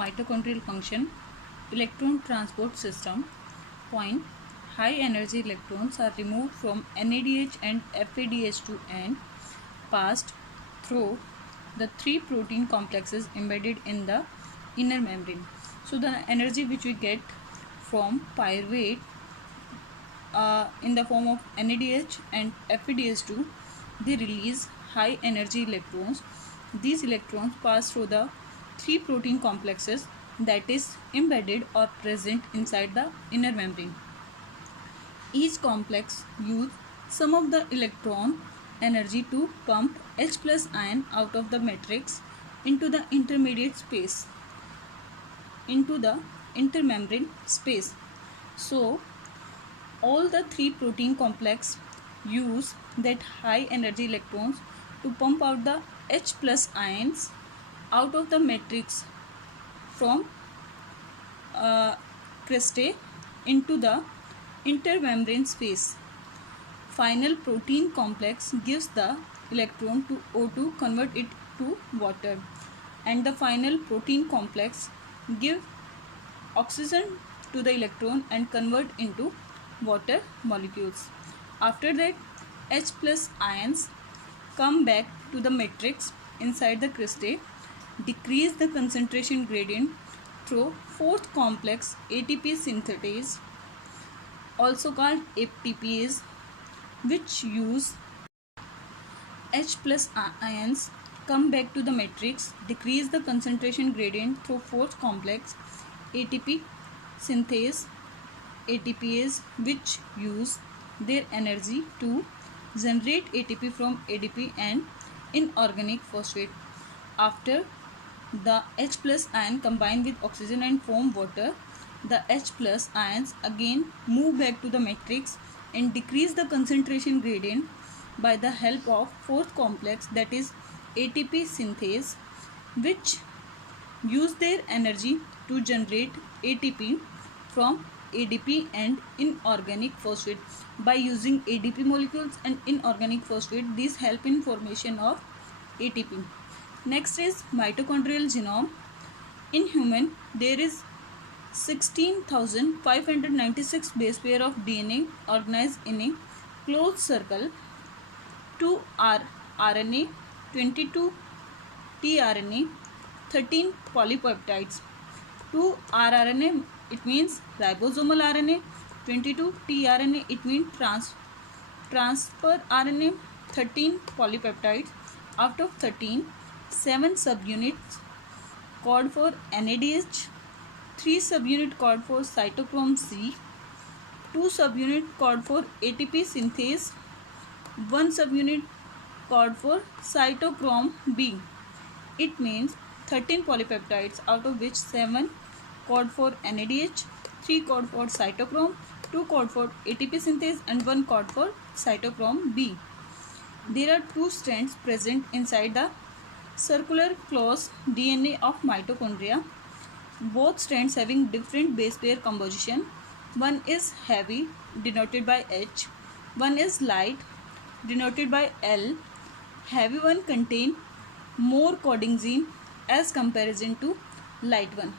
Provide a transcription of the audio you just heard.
Mitochondrial function, electron transport system. Point: high energy electrons are removed from NADH and FADH2 and passed through the three protein complexes embedded in the inner membrane. So the energy which we get from pyruvate in the form of NADH and FADH2, they release high energy electrons. These electrons pass through the three protein complexes that is embedded or present inside the inner membrane. Each complex use some of the electron energy to pump H plus ion out of the matrix into the intermediate space, into the intermembrane space. So all the three protein complex use that high energy electrons to pump out the H plus ions out of the matrix from cristae into the intermembrane space. Final protein complex gives the electron to O2, convert it to water, and the final protein complex give oxygen to the electron and convert into water molecules. After that, H plus ions come back to the matrix inside the cristae, decrease the concentration gradient through fourth complex ATP synthetase, also called ATPase, which use H plus ions, come back to the matrix, decrease the concentration gradient through fourth complex ATP synthase, ATPase, which use their energy to generate ATP from ADP and inorganic phosphate. After the H plus ion combine with oxygen and form water, the H plus ions again move back to the matrix and decrease the concentration gradient by the help of fourth complex, that is ATP synthase, which use their energy to generate ATP from ADP and inorganic phosphate. By using ADP molecules and inorganic phosphate, these help in formation of ATP. Next is mitochondrial genome. In human, there is 16,596 base pair of DNA organized in a closed circle, 2 RNA, 22 tRNA, 13 polypeptides. 2 rRNA, it means ribosomal RNA, 22 tRNA, it means transfer RNA, 13 polypeptides. Out of 13, 7 subunits code for NADH, 3 subunit code for cytochrome C, 2 subunit code for ATP synthase, 1 subunit code for cytochrome B. It means 13 polypeptides, out of which 7 code for NADH, 3 code for cytochrome, 2 code for ATP synthase and 1 code for cytochrome B. There are 2 strands present inside the circular closed DNA of mitochondria. Both strands having different base pair composition. One is heavy, denoted by H. One is light, denoted by L. Heavy one contain more coding gene as comparison to light one.